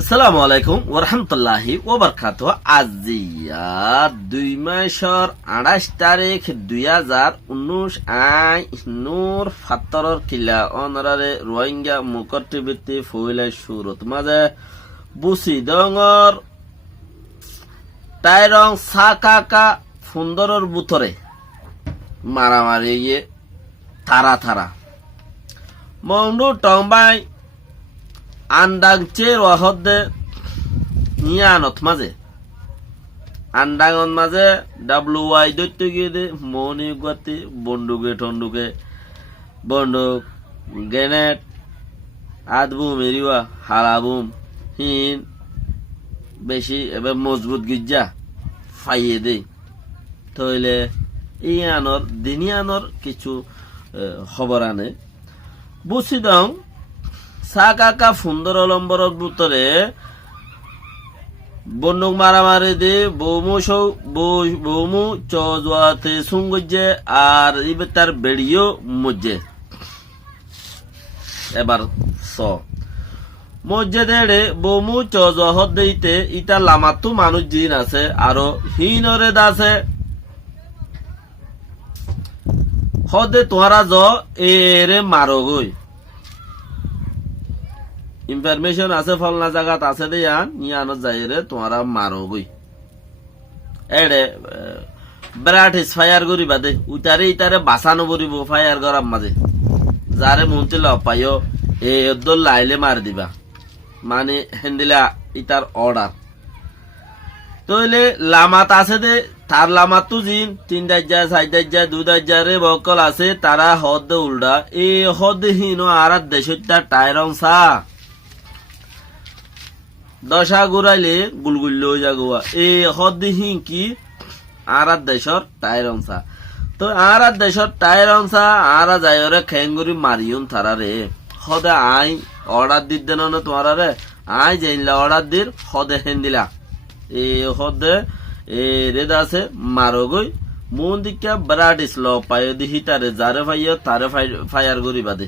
আসসালামু আলাইকুম ওরহামতুল্লাহি ওবারকাতুহ। আজিয়া 2 মাসের 28 তারিখ 2019 আই নূর ফাত্তরর কিলা অনরারে রোহিঙ্গা মুকর টিভিতে ফইলাই সুরত মাঝে বুসি দঙর টাইরং সাকাকা ফুন্দরর বুতরে মারামারি গিয়ে থারা মংডু টংবাই আন্ডাং চের ওয়াহদে নিয়ানত মাঝে আন্ডাঙত মাঝে WY দৈত্য গিয়ে দে মনি গাতি বন্দুকে বন্দুক গ্রেনেড আদবুম এরিওয়া হালাবুম হিন বেশি এবার মজবুত গির্জা ফাইয়ে দে তইলে ইয়ানর দিনিয়ানর কিছু খবর আনে বুঝি দং সাকাকা সুন্দর অলম্বরের ভিতরে বন্দুক মারামারি দি বৌমু চজুয়াতে সুঙ্গজে আর ইবে তার বেড়িও মজ্জে এবার মজ্জে দেড়ে বৌমু চজুয়া হদ দিতে ইটা লামাতু মানুষ জিন আছে আরো হিনরে দাসে হদে তোহারা জ এরে মারো গই ইনফরমেশন আছে ফলনা জায়গাত আছে দে ইয়ান যাইরে তোমারা মারো গই এড়ে ব্রাটিস ফায়ার করি বাদে ইতারে বাঁচানো করিব ফায়ার করার মাঝে যারে মন্ত্রী লপাইও এ দল লাইলে মার দিবা মানে হেন্দিলা ইতার অর্ডার তইলে লামাত আছে দে তার লামাত তো জিন 3 দাজ্জা 4 দাজ্জা 2 দাজ্জারে বকল আছে তারা হদ উল্টা এ হদ হিনো আর দেশটা টাইরং সা দশা ঘুরাইলে গুলগুল যাগুয়া এই হদ্দি হিংকি আর দেশর টায়ার অংসা তো আর দেশর টায়ার অংসা আর যাইরে খেঙ্গুরি মারিউন তারা রে হদে আই অর্ডার দিতে না তোমারা রে আই জাইনলা অর্ডার দির হদে হেন দিলা এই হদে এ রেদ আছে মারো গই মন দিকা ব্রাটিস ল পায় দিহি তারে যারে ভাইয়া তারে ফায়ার করি বাদে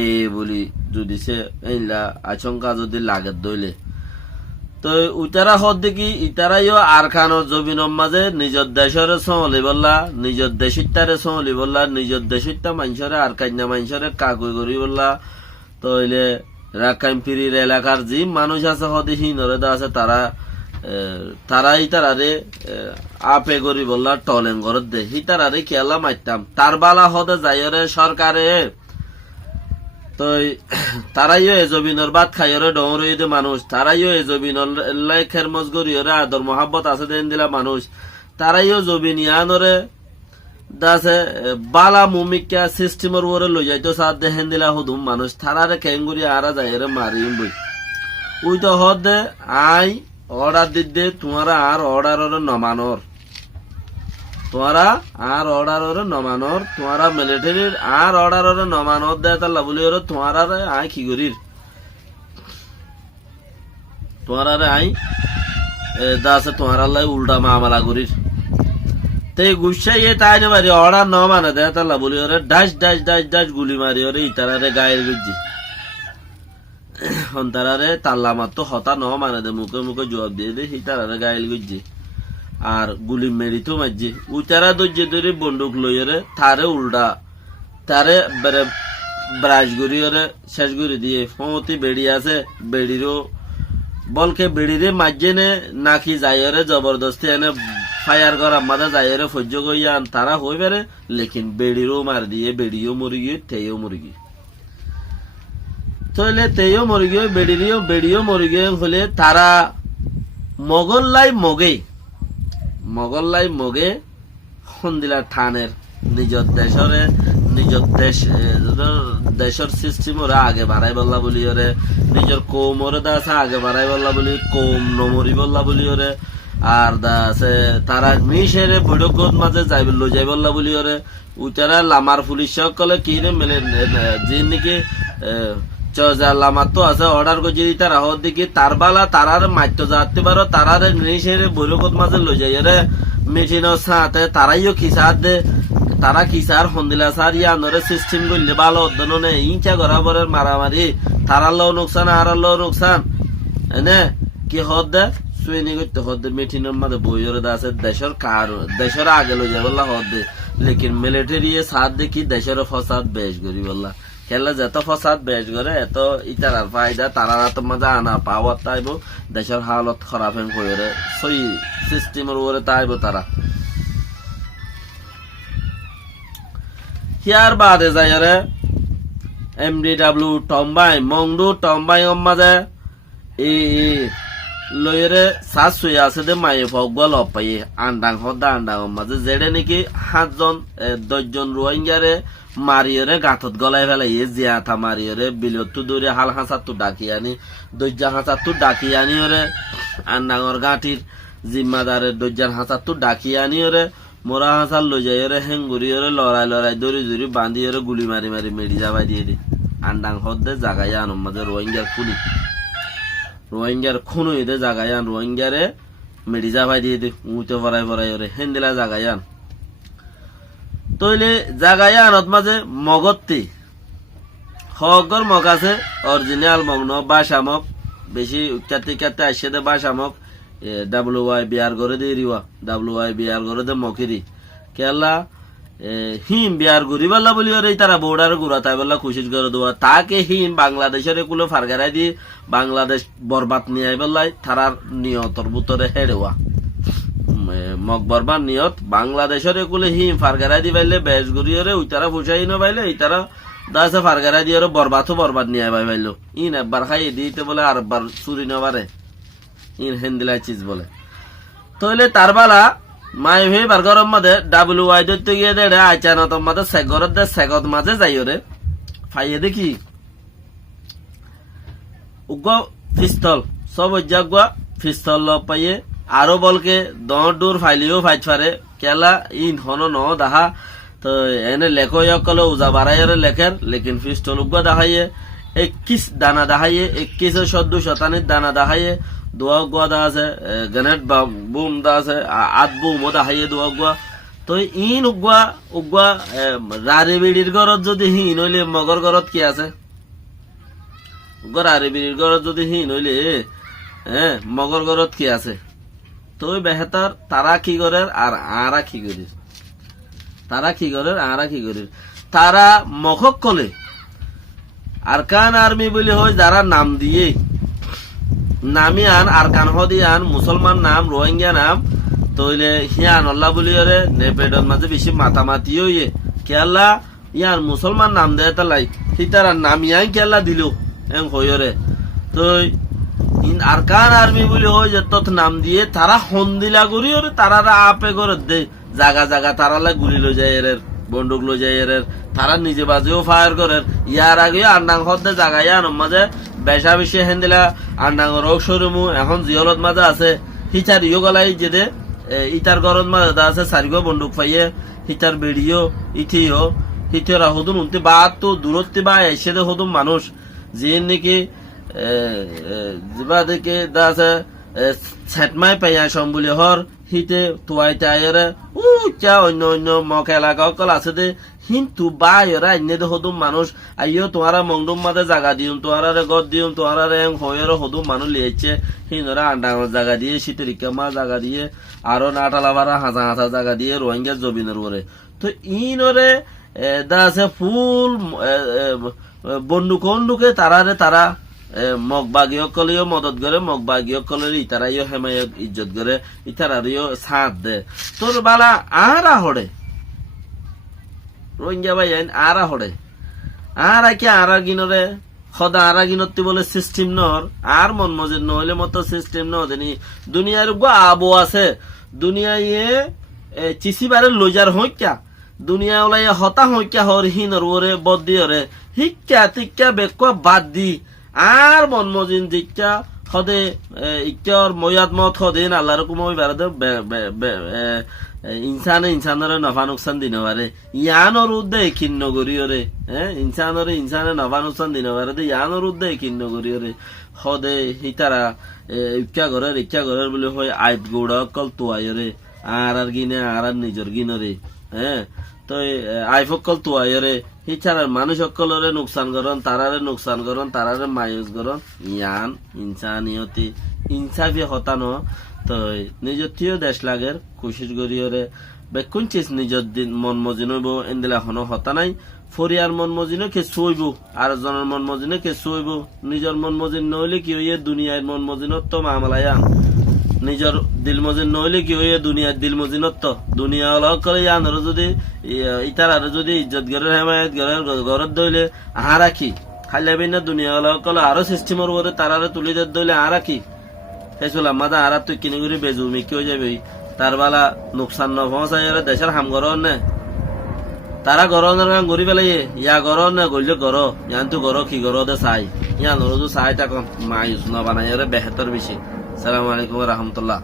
এ বলি যদি সে এইলা আশঙ্কা যদি লাগে দইলে তো উতারা হদ দেখি ইতারাইও আর খানোর জমিনের মাঝে নিজের দেশের চলি বললা নিজের দেশিতারে চলি বললা নিজের দেশিতা মানুষরে আর কান্না মানুষরে কাকুই করি বললা তো এলে রাখাইন ফিরির এলাকার যে মানুষ আছে হদে হিনরে আছে তারাই তারারে আপে করি বললা টলেন ঘর দে হিতারারে খেলা মারতাম তার বালা হদে যাইরে সরকারে তো তারাইও এ জমিনের বাদ খাইরে ডরে দে মানুষ তারাইও এ জমিনের লেখের মজগরিয়রে আদর মহাব্বত আছে দেন দিলা মানুষ তারাইও জমিন ইয়ানরে দাসে বালা মুমিকা সিস্টেমের ওরে লই যাইতো সাথ দেহেন দিলা হুদুম মানুষ তারারে খেঙ্গুরি আরা যাইরে মারিম বই উই তো হদে আই অর্ডার দিতে তোমারা আর অর্ডারের নমানোর তোরা আর অর্ডার নমানোর তোরা মিলিটারির আর অর্ডার নমানোর দেয় তার লাভলি ওর তোরা আই কি করির তোরা আই দাসে তোরা লাই উল্টা মামলা করির তে গুসাই তাই না মারি অর্ডার ন মানে দেয় তার লাভলি ওরে ডাস গুলি মারি ওরে ইতারারে গায়ের গুজি তারারে তাল্লা মাত্র হতা ন মানে দে মুখে জবাব দিয়ে দে ইতারারে গায়ের গুজি আর গুলি মেরিতো মাঝে উচারা দর্জে ধরে বন্দুক লইরে তারে উল্টা তারে ব্রাশ গড়িয়ে শেষ করে দিয়ে ফমতি বেড়ি আছে বেড়িরও বলকে বেড়িরে মাঝে নে নাকি যাইরে জবরদস্তি এনে ফায়ার করা মাঝে যাইরে সহ্য করিয়া তারা হয়ে পারে লেকিন বেড়িরও মার দিয়ে বেড়িও মরি গিয়ে তেও মরি গিয়ে তইলে তেও মরি গিয়ে বেড়িও মরি গিয়ে হলে তারা মগল্লাই মগে হন্দিলা থানের নিজের দেশের সিস্টেম ওরা আগে বাড়াই বললা বলি ওরে নিজের কৌম ওরে দাসে আগে বাড়াই বললা বলি কৌম নমরি বললা বলি ওরে আর দাসে তারা মিশেরে বৈঠকত মাঝে যাই বললা বলি ওরে উতারা লামার পুলিশ সকলে কি রে মেলে যে নাকি লামার তো আছে অর্ডার করছি তারা হওয়ার দিকে তার বালা তারার মাইতো যাতে পারো তারার নিশেরে বৈরকত মাঝে লই যাই রে মিটিনের সাথে তারাইও খিসার দে তারা কিসার হন্দিলা সার ইয়ানরে সিস্টেম করলে ভালো অধ্যয়ন ইচ্ছা করা পরে মারামারি তারার লোক নোকসান আর লোক নোকসান এনে কি হদ দে সুইনি করতে হদ দে মিটিনের মাঝে বইরে আছে দেশের আগে লই যায় বললা হদ দে লেকিন মিলিটারি সাথ দেখি দেশের ফসাদ বেশ করি বললা খেলা যত ফসাদ বেশ করে এত ইতারার ফায়দা তারা তো মজা আনা পাওয়ার তাইব দেশের হালত খারাপ হেন কইরে সই সিস্টেমের উপরে তাইব তারা হিয়ার বাদে যায় রে MDW টম্বাই মংডু টম্বাই মাঝে এই লইরে সাত শুয়ে আছে দে মায়ে ফগল অপাই আন্ডাং হদা আন্ডাং মাঝে যেড়ে নাকি 7 জন রোহিঙ্গারে মারিয়রে গাঁতত গলাই ফেলাই জিয়াথা মারিয়রে বিলতু দূরে হাল হাঁচাতু ডাকি আনি দৈজা হাঁচাতু ডাকি আনি ওরে আন্ডাঙর গাঁটির জিম্মাদারের দৈজার হাঁচাতু ডাকি আনি ওরে মোরা হাঁচার লই যাই ওরে হেঙ্গুরি ওরে লড়াই দড়ি দড়ি বান্ধি ওরে গুলি মারি মারি মেরি যাবাই দিয়ে দি আন্ডাং হদে জাগাই আনম মাঝে রোহিঙ্গার খুন হইতে জাগাই আন রোহিঙ্গারে মেরি যাবাই দিয়ে দি উঁচে ভরাই ওরে হেন্দিলা জাগাই আন তইলে জাগাই আনত মাঝে মগত্তি হগর মগ আছে অরিজিনাল মগ ন বাসামক বেশি কাতে আসে দে বাসামক WY বিয়ার করে দিয়ে রিওয়া WY বিয়ার করে দে মকিরি কেলা হিম বিয়ার করি বললা বলি ওরে তারা বোর্ডার গুড়া তাই বললা কোশিশ করে দেওয়া তাকে হিম বাংলাদেশের এগুলো ফারগারাই দিয়ে বাংলাদেশ বরবাদ নিয়ে বললাই তারার নিয়তর ভিতরে হেড়েওয়া মগ বরবাদ নিয়ত বাংলাদেশের এগুলো হিম ফারগারাই দি পাইলে বেশ গড়িয়ে ওই তারা ফুসাই ন পাইলে এই তারা দাসে ফারগারাই দিয়ে বরবাদ নিয়ে পাই পাইলো ইন একবার খাই দিতে বলে আর একবার চুরি নেবারে ইন হেন্দিলাই চিজ বলে তইলে তার বালা মাই ভি বারগরম মাঝে WY ধরতে গিয়ে দেড়ে আইচানত মাঝে সেগরত দে সেগত মাঝে যাইও রে ফাইয়ে দেখি উগ পিস্তল সব জাগুয়া পিস্তল ল পাইয়ে আরো বলকে দূর ফাইলিও ফাইট ফারে কেলা ইন হন ন দাহা তো এনে লেখো কল উজা বাড়াইরে লেখের লেকিন পিস্তল উগ দেখাইয়ে 21 দানা দেখাইয়ে 21 শতানির দানা দেখাইয়ে দোয়া গুয়া দা আছে গ্রেনেড বুম দা আছে আট বুম ও দেখাইয়ে দোয়া গুয়া তো ইন উগুয়া রারে বিড়ির ঘরত যদি হিন হইলে মগর ঘরত কি আছে রারে বিড়ির ঘরত যদি হিন হইলে মগর ঘরত কি আছে তো বেহতার তারা কি করে আর আরা কি করি তারা মখক কলে আরকান আর্মি বলে হয় যারা নাম দিয়ে নামি আন আরকান হদি আন মুসলমান নাম রোহিঙ্গা নাম তইলে হিয়ান আল্লাহ বলি রে নেপেডর মাঝে বেশি মাতামাতি হইয়ে কেলা ইয়ার মুসলমান নাম দেয় তালাই হিতারা নামিয়াই কেলা দিল এং হইরে তই ইন আরকান আর্মি বলি হয় যে তত নাম দিয়ে তারা হন্দিলা করি ওরে তারা আপে করে দে জাগা তারালে গুলি লই যায় এর বন্দুক লই যায় এর তারা নিজে বাজেও ফায়ার করে ইয়ার আগে আন্ডাং হদে জাগাই আন মাঝে বেশা বেশি হেন্দিলা আন্ডাং রোগ শোরুমু এখন জিয়লত মাঝে আছে হিচার ইয় গলাই যেতে ইটার গরত মাঝে আছে সারিগো বন্দুক পাইয়ে হিচার বেড়িও ইথিও হিচরা হদুন উনতে বা তো দূরত্বে বা এসে দে হদুন মানুষ যে নাকি দেখে দাসে ছেটমাই পাইয়া সম্বুলি হর হিতে তুয়াইতে আয়রে চা অন্য মক এলাকা অকল আছে দে কিন্তু বাইরা এনে দে হদুম মানুষ আইও তোমারা মংডুম মাঝে জায়গা দিউম তোমারা গদ দিউম তোমারা হয়ের হদুম মানুষ লিয়েছে হিনরা আন্ডাঙর জায়গা দিয়ে শীতরিকা মা জায়গা দিয়ে আরো নাটালাবারা হাঁচা জায়গা দিয়ে রোহিঙ্গা জবিনের ওরে তো ইনরে দাসে ফুল বন্দুকে তারা মগবাগী সকলেও মদত করে মগবাগী সকলের ইতারাইও হেমায়ত ইজ্জত করে ইতারারিও সাথ দে তোর বালা আরা হড়ে রোহিঙ্গা ভাই আরা হড়ে আরা কি আরা গিনরে সদা আরা গিনতি বলে সিস্টেম নর আর মন মজিদ নহলে মতো সিস্টেম ন জানি দুনিয়ার গো আবো আছে দুনিয়ায় চিসিবারে লইজার হইকা দুনিয়া ওলাই হতা হইকা হর হিনর ওরে বদ্দি হরে হিক্কা টিক্কা বেক বাদ দি আর মন মজিন দিকটা সদে ইকর ময়াত মত সদিন আল্লাহর কুমই বারদে ইনসানের নফা নুকসান দিন পারে ইয়ানোর উদ্দে খিন্ন করিওরে ইনসানে নফা নুকসান দিন পারে ইয়ানোর উদ্দে খিন্ন করিওরে সদে হিতারা ইচ্ছা ঘরের বলে হয় আইত গৌড়া অকল তোয়াইরে আর গিনে আর নিজের গিনরে হ্যাঁ তো আই ফকল তো আয়রে হিচারার মানুষ সকলরে নুকসান করন তারারে মায়ুস করন ইয়ান ইনসানিয়তি ইনসাফি হতানো তো নিজতীয় দেশ লাগের কোশিশ করিয়রে বেকুন চিজ নিজের দিন মন মজিন হইব এন্দিলা হন হতা নাই ফরিয়ার মন মজিনে কে শুইব আর জনের মন মজিনে কে শুইব নিজের মন মজিন নইলে কি হইয়ে দুনিয়ার মন মজিনত তো মামলায়ান নিজের দিল মজিন নইলে কি হইয়ে দুনিয়ার দিল মজিনত তো দুনিয়া হল করে ইয়ানোর যদি ইতার আর যদি ইজ্জত গরের হেমায়ত ঘরত দইলে আহা রাখি খাইলে না দুনিয়া হল কলে আরো সিস্টেমের উপরে তারারে তুলি দইলে আহা রাখি হেসুল আমাদা আর তুই কিনে করে বেজুমি কি হয়ে যাবে তার বালা নোকসান ন পৌঁছাই দেশের হাম গরম নে তারা গরম গড়ি পেলাই ইয়া গরম নে গড়লে গর ইয়ান তো গর কি গর দে চাই ইয়ান চাই তাক মায়ুস ন বানাই বেহেতর বেশি সালাম আলাইকুম রহমতুল্লাহ।